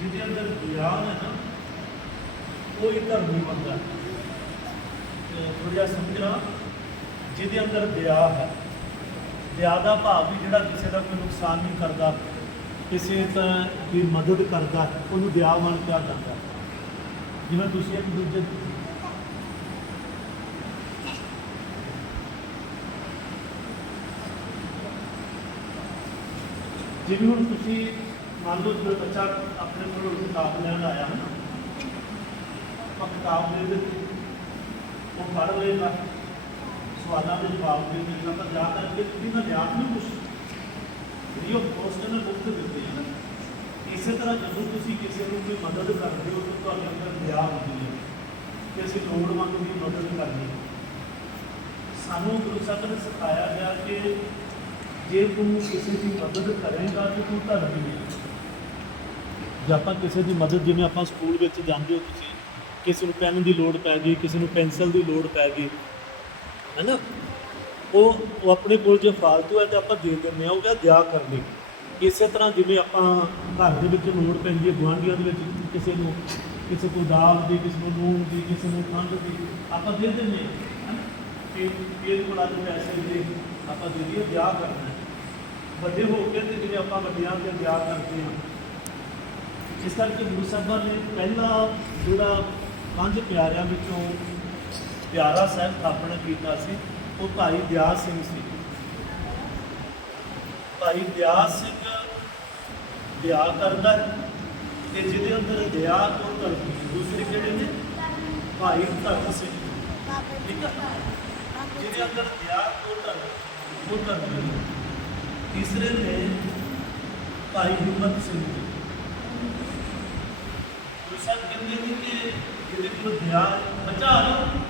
ਜਿਹਦੇ ਅੰਦਰ ਦਇਆ ਹੈ ਨਾ, ਉਹ ਹੀ ਧਰਮੀ ਬੰਦਾ ਥੋੜ੍ਹਾ ਜਿਹਾ ਸਮਝਣਾ ਜਿਹਦੇ ਅੰਦਰ ਦਇਆ ਹੈ। ਦਇਆ ਦਾ ਭਾਵ ਵੀ ਜਿਹੜਾ ਕਿਸੇ ਦਾ ਕੋਈ ਨੁਕਸਾਨ ਨਹੀਂ ਕਰਦਾ, ਕਿਸੇ ਤਾਂ ਦੀ ਮਦਦ ਕਰਦਾ, ਉਹਨੂੰ ਦਇਆਵਾਨ ਕਿਹਾ ਜਾਂਦਾ ਜਿਵੇਂ ਤੁਸੀਂ ਇੱਕ ਦੂਜੇ ਜਿਵੇਂ ਹੁਣ ਤੁਸੀਂ ਮੰਨ ਲਓ ਜਦੋਂ ਬੱਚਾ ਆਪਣੇ ਕੋਲ ਕਿਤਾਬ ਲੈਣ ਆਇਆ ਹੈ ਨਾ ਆਪਾਂ ਕਿਤਾਬ ਦੇ ਵਿੱਚ ਉਹ ਪੜ੍ਹ ਲਏਗਾ ਸਵਾਲਾਂ ਦੇ ਜਵਾਬ ਦੇ ਦੇਗਾ ਪਰ ਜਾ ਕਰਕੇ ਤੁਸੀਂ ਨਾ ਯਾਦ ਨਹੀਂ ਕੁਛ ਫ੍ਰੀ ਆਫ ਕੋਸਟ ਨਾਲ ਬੁੱਕ ਦਿੱਤੇ ਹੈ ਨਾ ਇਸੇ ਤਰ੍ਹਾਂ ਜਦੋਂ ਤੁਸੀਂ ਕਿਸੇ ਨੂੰ ਕੋਈ ਮਦਦ ਕਰਦੇ ਹੋ ਤਾਂ ਤੁਹਾਡੇ ਅੰਦਰ ਦਇਆ ਹੁੰਦੀ ਹੈ ਕਿ ਅਸੀਂ ਲੋੜਵੰਦ ਦੀ ਮਦਦ ਕਰਨੀ ਹੈ ਸਾਨੂੰ ਗੁਰੂ ਸਾਹਿਬ ਨੇ ਸਿਖਾਇਆ ਗਿਆ ਕਿ ਜੇ ਤੂੰ ਕਿਸੇ ਦੀ ਮਦਦ ਕਰੇਗਾ ਤਾਂ ਤੂੰ ਧਰਮੀ ਹੈ ਜੇ ਆਪਾਂ ਕਿਸੇ ਦੀ ਮਦਦ, ਜਿਵੇਂ ਆਪਾਂ ਸਕੂਲ ਵਿੱਚ ਜਾਂਦੇ ਹੋ ਤੁਸੀਂ, ਕਿਸੇ ਨੂੰ ਪੈਨ ਦੀ ਲੋੜ ਪੈ ਗਈ, ਕਿਸੇ ਨੂੰ ਪੈਨਸਲ ਦੀ ਲੋੜ ਪੈ ਗਈ, ਹੈਨਾ? ਉਹ ਉਹ ਆਪਣੇ ਕੋਲ ਜੇ ਫਾਲਤੂ ਹੈ ਤਾਂ ਆਪਾਂ ਦੇ ਦਿੰਦੇ ਆ ਉਹ ਕਹਿੰਦਾ ਦਿਆ ਕਰ ਲਈ ਇਸੇ ਤਰ੍ਹਾਂ ਜਿਵੇਂ ਆਪਾਂ ਘਰ ਦੇ ਵਿੱਚ ਲੋੜ ਪੈਂਦੀ ਹੈ, ਗੁਆਂਢੀਆਂ ਦੇ ਵਿੱਚ ਕਿਸੇ ਨੂੰ, ਕਿਸੇ ਤੋਂ ਦਾਲ ਦੀ, ਕਿਸੇ ਨੂੰ ਨੂਨ ਦੀ, ਕਿਸੇ ਨੂੰ ਖੰਡ ਦੀ, ਆਪਾਂ ਦੇ ਦਿੰਦੇ ਹਾਂ, ਹੈਨਾ? ਕਿ ਇਹ ਕੋਲ ਅੱਜ ਪੈਸੇ ਦੇ, ਆਪਾਂ ਦੇ ਦਈਏ ਵਿਆਹ ਕਰਨਾ ਵੱਡੇ ਹੋ ਕੇ ਤੇ ਜਿਵੇਂ ਆਪਾਂ ਵੱਡਿਆਂ ਤੇ ਵਿਆਹ ਕਰਦੇ ਹਾਂ ਇਸ ਕਰਕੇ ਗੁਰੂ ਸਾਹਿਬਾਂ ਨੇ ਪਹਿਲਾ ਜਿਹੜਾ ਪੰਜ ਪਿਆਰਿਆਂ ਵਿੱਚੋਂ ਪਿਆਰਾ ਸਾਹਿਬ ਸਥਾਪਨਾ ਕੀਤਾ ਸੀ, ਉਹ ਭਾਈ ਦਿਆਸ ਸਿੰਘ ਸੀ। ਭਾਈ ਦਿਆਸ ਸਿੰਘ ਦਿਆ ਕਰਦਾ ਹੈ ਤੇ ਜਿਹਦੇ ਅੰਦਰ ਦਇਆ ਤੋਂ ਧਰਮ ਦੂਸਰੇ ਕਿਹੜੇ ਨੇ? ਭਾਈ ਧਰਮ ਸਿੰਘ। ਠੀਕ ਹੈ ਜਿਹਦੇ ਅੰਦਰ ਦਿਆ ਤੋਂ ਧਰਮ, ਉਹ ਧਰਮ ਤੀਸਰੇ ਨੇ ਭਾਈ ਹਿੰਮਤ ਸਿੰਘ। ਜੀ ਗੁਰੂ ਕਿੰਨੇ ਕਹਿੰਦੇ ਨੇ ਜਿਹਦੇ ਕੋਲ ਦਇਆ ਹੈ, ਬੱਚਾ